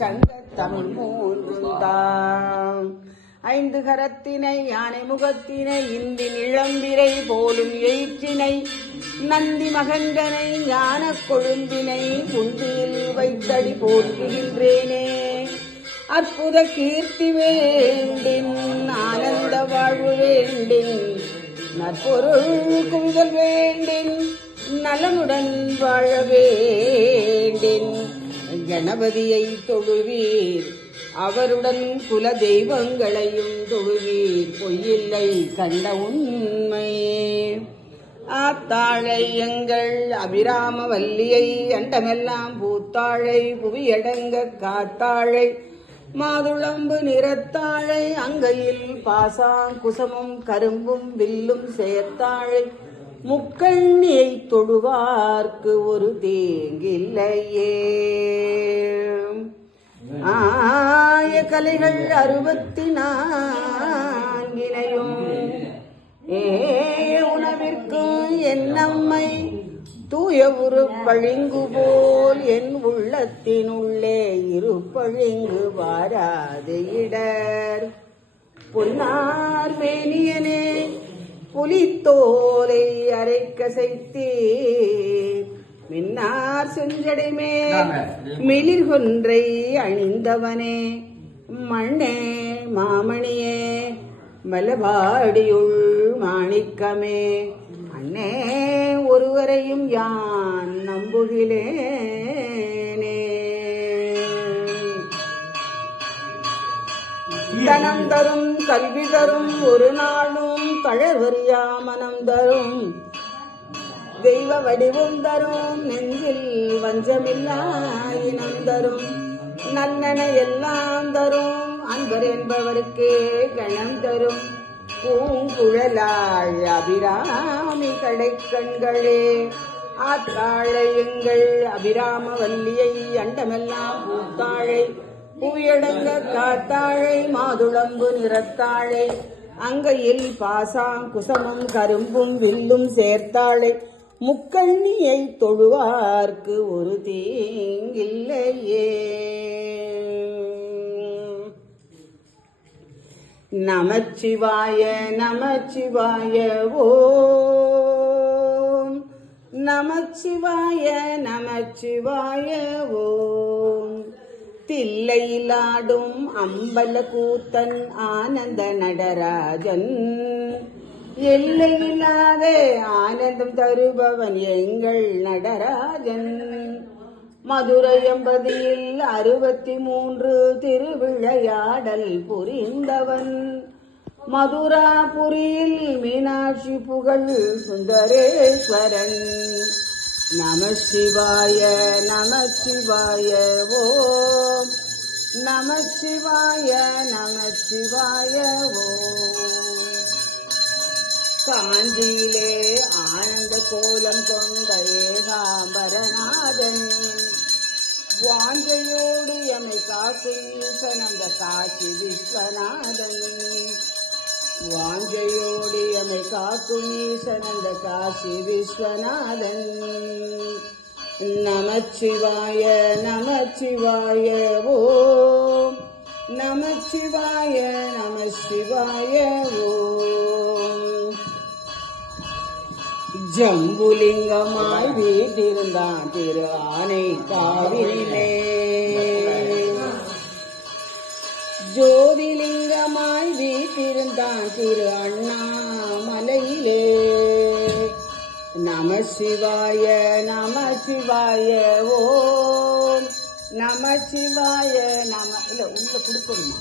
சங்க தமிழ் மூன்றும் ஐந்து கரத்தினை யானை முகத்தினை இந்தி நிழம்பிரை போலும் எயிற்றினை நந்தி மகந்தனை ஞான கொழுந்தினை குந்தியில் வைத்தடி போற்றுகின்றேனே. அற்புத கீர்த்தி வேண்டின் ஆனந்த வாழ்வு வேண்டின் நற்பொருள் குவிதல் வேண்டின் நலனுடன் வாழ வேண்டின் கணபதியை தொழுவீர் அவருடன் குல தெய்வங்களையும் தொழுவீர் பொய்யில்லை கண்ட உண்மையே. ஆத்தாழை எங்கள் அபிராம வல்லியை அண்டமெல்லாம் பூத்தாழை புவியடங்க காத்தாழை மாதுளம்பு நிறத்தாழை அங்கையில் பாசாங்குசமும் கரும்பும் வில்லும் சேர்த்தாழை முக்கண்ணியை தொழுவார்க்கு ஒரு தேங்கில்லையே. ஆய கலைகள் 64 உணவிற்கும் என்னம்மை தூய உரு பழிங்கு போல் என் உள்ளத்தினுள்ளே இரு பழிங்கு வாராது இடர். பொன்னார் மேனியனே புலித்தோலை அரைக்கசைத்தீர் மின்னார் செஞ்சடை மேல் மிளிர் கொன்றை அணிந்தவனே மண்ணே மாமணியே மலபாடியுள் மாணிக்கமே அண்ணே ஒருவரையும் யான் நம்புகிலேனே. தனம் தரும் கல்வி தரும் ஒரு நாளும் தளர்வறியா மனம் தரும் தெய்வ வடிவும் தரும் நெஞ்சில் வஞ்சமில்லா இனம் தரும் நல்லன எல்லாம் தரும் அன்பர் என்பவருக்கே கணம் தரும் பூங்குழலாள் அபிராமி கடைக்கண்களே. ஆத்தாழை எங்கள் அபிராம வல்லியை அண்டமெல்லாம் பூத்தாழை புவியடங்க காத்தாழை மாதுளம்பு நிறத்தாழை அங்கையில் பாசாங்குசமும் கரும்பும் வில்லும் சேர்த்தாழை முக்கண்ணியை தொழுவார்க்கு ஒரு தீங்கில்லையே. நமச்சிவாய நமச்சிவாய ஓம் நமச்சிவாய நமச்சிவாய ஓம். தில்லையிலாடும் அம்பல கூத்தன் ஆனந்த நடராஜன் எல்லையில்லாத ஆனந்தம் தருபவன் எங்கள் நடராஜன். மதுரையம்பதியில் 63 திருவிளையாடல் புரிந்தவன் மதுராபுரியில் மீனாட்சி புகழ் சுந்தரேஸ்வரன். நமசிவாய நமசிவாய ஓம் நமசிவாய நமசிவாய ஓம். காஞ்சியிலே ஆனந்த கோலம் கொண்ட ஏகாம்பரநாதன் வாஞ்சையோடு எமை காக்கும் ஈசனந்த காசி விஸ்வநாதன். வாஞ்சையோடு எமை காக்கும் ஈசனந்த காசி விஸ்வநாதன். நமச்சிவாய நமச்சிவாய ஓம் நமச்சிவாய நமசிவாய ஓம். ஜம்புலிங்கமாய் வீட்டிருந்தான் திரு ஆனை காவிலே ஜோதிலிங்கமாய் வீட்டிருந்தான் திரு அண்ணாமலையிலே. நமசிவாய நமசிவாய ஓம் நமசிவாய நம இல்ல உள்ள கொடுக்கணுமா?